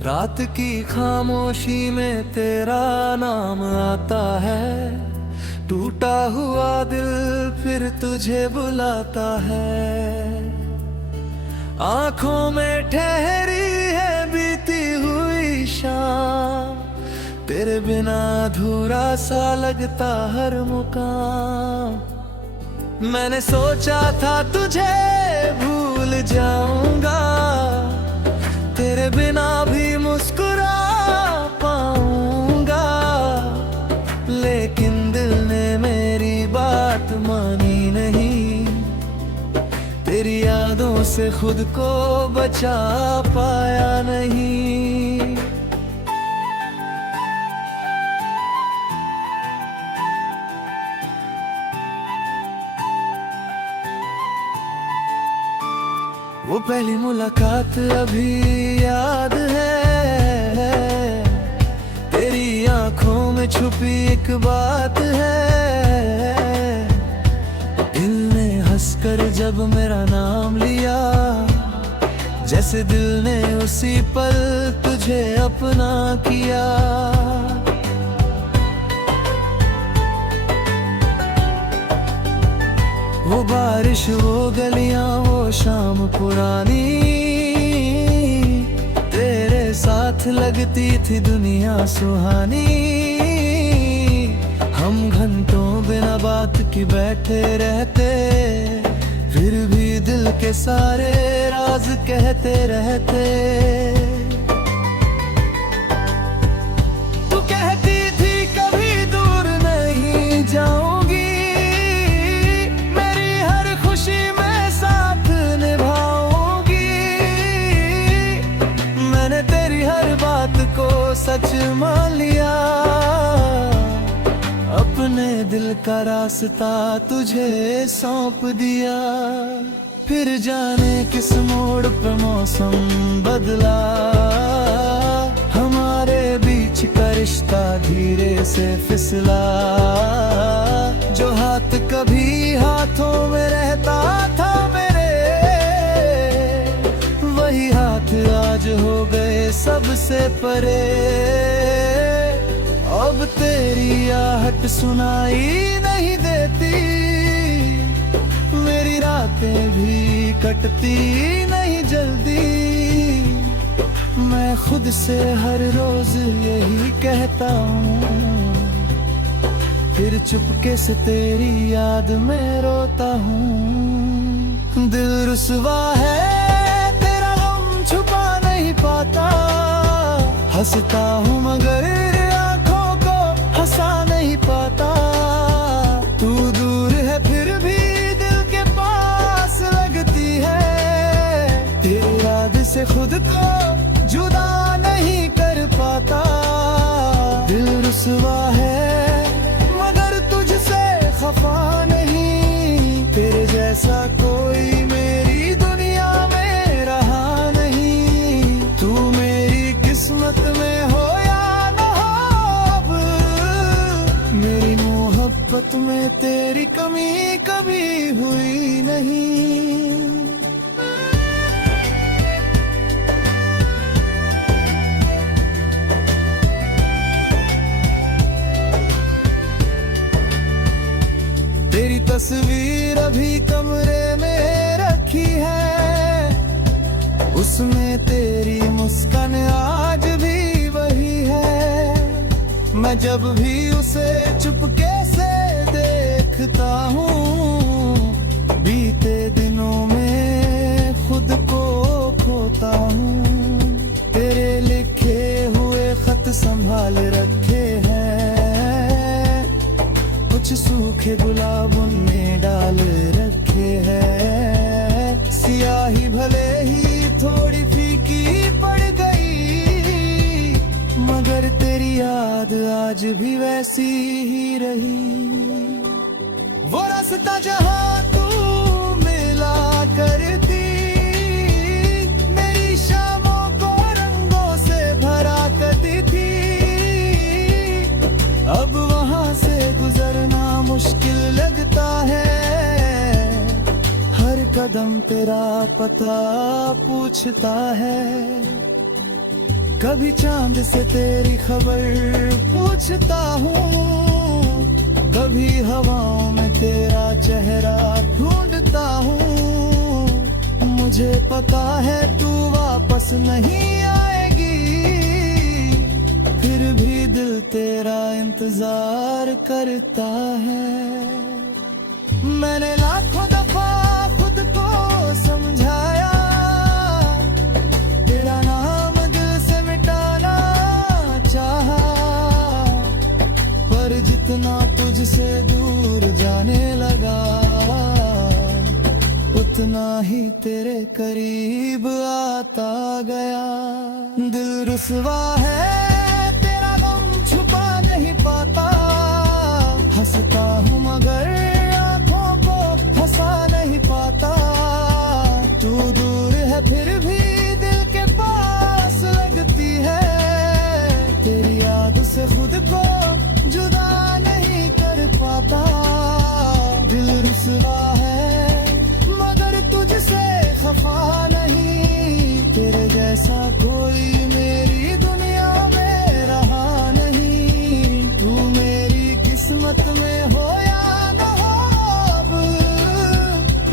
रात की खामोशी में तेरा नाम आता है, टूटा हुआ दिल फिर तुझे बुलाता है। आंखों में ठहरी है बीती हुई शाम, तेरे बिना अधूरा सा लगता हर मुकाम। मैंने सोचा था तुझे भूल जाऊंगा, तेरे बिना भी मुस्कुरा पाऊंगा, लेकिन दिल ने मेरी बात मानी नहीं, तेरी यादों से खुद को बचा पाया नहीं। वो पहली मुलाकात अभी याद है, तेरी आंखों में छुपी एक बात है। दिल ने हंसकर जब मेरा नाम लिया, जैसे दिल ने उसी पल तुझे अपना किया। वो बारिश, वो गलियां, वो शाम पुरानी, तेरे साथ लगती थी दुनिया सुहानी। हम घंटों बिना बात की बैठे रहते, फिर भी दिल के सारे राज कहते रहते। तू कहती थी कभी दूर नहीं जाऊंगी, सच मान लिया, अपने दिल का रास्ता तुझे सौंप दिया। फिर जाने किस मोड़ पे मौसम बदला, हमारे बीच का रिश्ता धीरे से फिसला। जो हाथ कभी हाथों में रहता था मेरे, वही हाथ आज हो गए सबसे परे। अब तेरी आहट सुनाई नहीं देती, मेरी रातें भी कटती नहीं जल्दी। मैं खुद से हर रोज यही कहता हूँ, फिर चुपके से तेरी याद में रोता हूँ। दिल रुसवा है, तेरा गम छुपा नहीं पाता, हंसता हूँ मगर आंखों को हंसा नहीं पाता। तू दूर है फिर भी दिल के पास लगती है, तेरी याद से खुद को जुदा नहीं कर पाता। दिल रुसवा है मगर तुझसे खफा नहीं, तेरे जैसा कोई मेरी दुनिया में रहा नहीं। तू मेरी किस्मत में हो या न हो, अब मेरी मोहब्बत में तेरी कमी कभी हुई नहीं। तेरी तस्वीर अभी कमरे में रखी है, उसमें तेरी मुस्कान आज भी वही है। मैं जब भी उसे चुपके से देखता हूँ, बीते दिनों में खुद को खोता हूँ। तेरे लिखे हुए खत संभाल रखे हैं, कुछ सूखे गुलाब उनमें डाल रखे हैं। सियाही भले ही थोड़ी फीकी पड़ गई, मगर तेरी याद आज भी वैसी ही रही। वो रास्ता जहाँ तू मिला करती, मेरी शामों को रंगों से भरा करती थी। कदम तेरा पता पूछता है, कभी चांद से तेरी खबर पूछता हूँ, कभी हवाओं में तेरा चेहरा ढूंढता हूँ। मुझे पता है तू वापस नहीं आएगी, फिर भी दिल तेरा इंतजार करता है। मैंने लाखों दफा खुद को समझाया, तेरा नाम दिल से मिटाना चाहा, पर जितना तुझसे दूर जाने लगा, उतना ही तेरे करीब आता गया। दिल रुसवा है, तेरा गम छुपा नहीं पाता, हंसता हूँ मगर आंखों को फंसा नहीं पाता। तू दूर है फिर भी दिल के पास लगती है, तेरी याद से खुद को जुदा नहीं कर पाता। दिल रुसवा है मगर तुझसे खफा नहीं, तेरे जैसा कोई मेरी दुनिया में रहा नहीं। तू मेरी किस्मत में हो या न हो, अब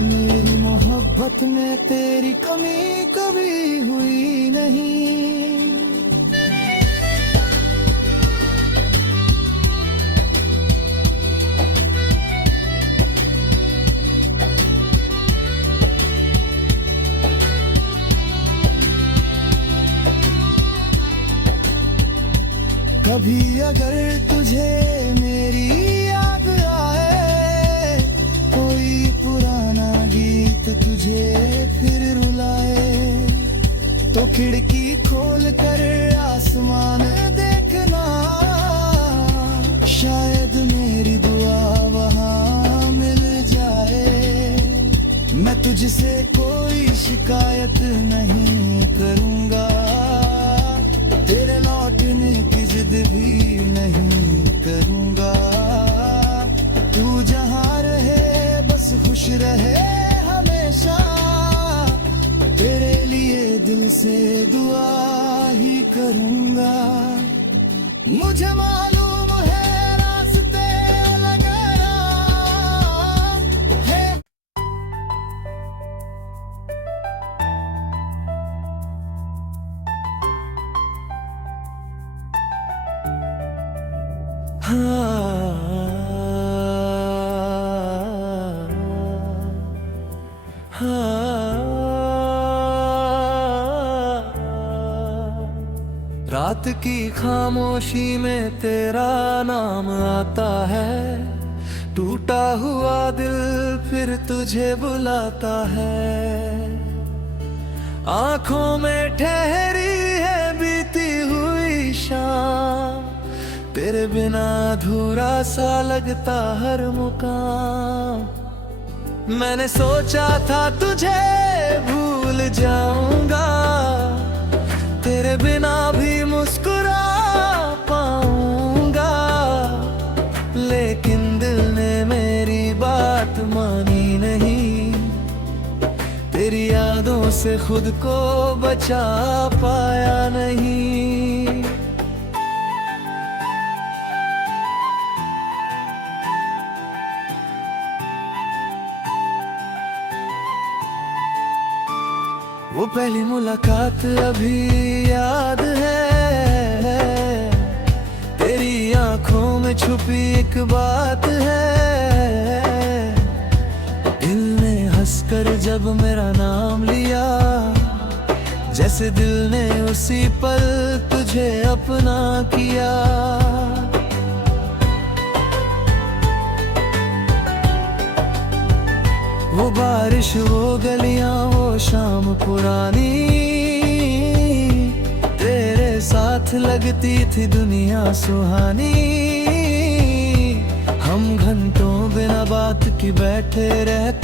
मेरी मोहब्बत में तेरी कमी कभी हुई नहीं। कभी अगर तुझे मेरी याद आए, कोई पुराना गीत तुझे फिर रुलाए, तो खिड़की खोल कर आसमान देखना, शायद मेरी दुआ वहाँ मिल जाए। मैं तुझसे कोई शिकायत नहीं करूँगा, तेरे लौटने की जिद भी नहीं करूँगा। तू जहाँ रहे बस खुश रहे हमेशा, तेरे लिए दिल से दुआ ही करूँगा। मुझे मालूम है रास्ते अलग है। रात की खामोशी में तेरा नाम आता है, टूटा हुआ दिल फिर तुझे बुलाता है। आंखों में ठहरी है बीती हुई शाम, तेरे बिना अधूरा सा लगता हर मुकाम। मैंने सोचा था तुझे भूल जाऊंगा, तेरे बिना भी मुस्कुरा पाऊंगा, लेकिन दिल ने मेरी बात मानी नहीं, तेरी यादों से खुद को बचा पाया नहीं। वो पहली मुलाकात अभी याद है, तेरी आंखों में छुपी एक बात है। दिल ने हंसकर जब मेरा नाम लिया, जैसे दिल ने उसी पल तुझे अपना किया। वो बारिश, वो गलियां, वो शाम पुरानी, तेरे साथ लगती थी दुनिया सुहानी। हम घंटों बिना बात की बैठे रहते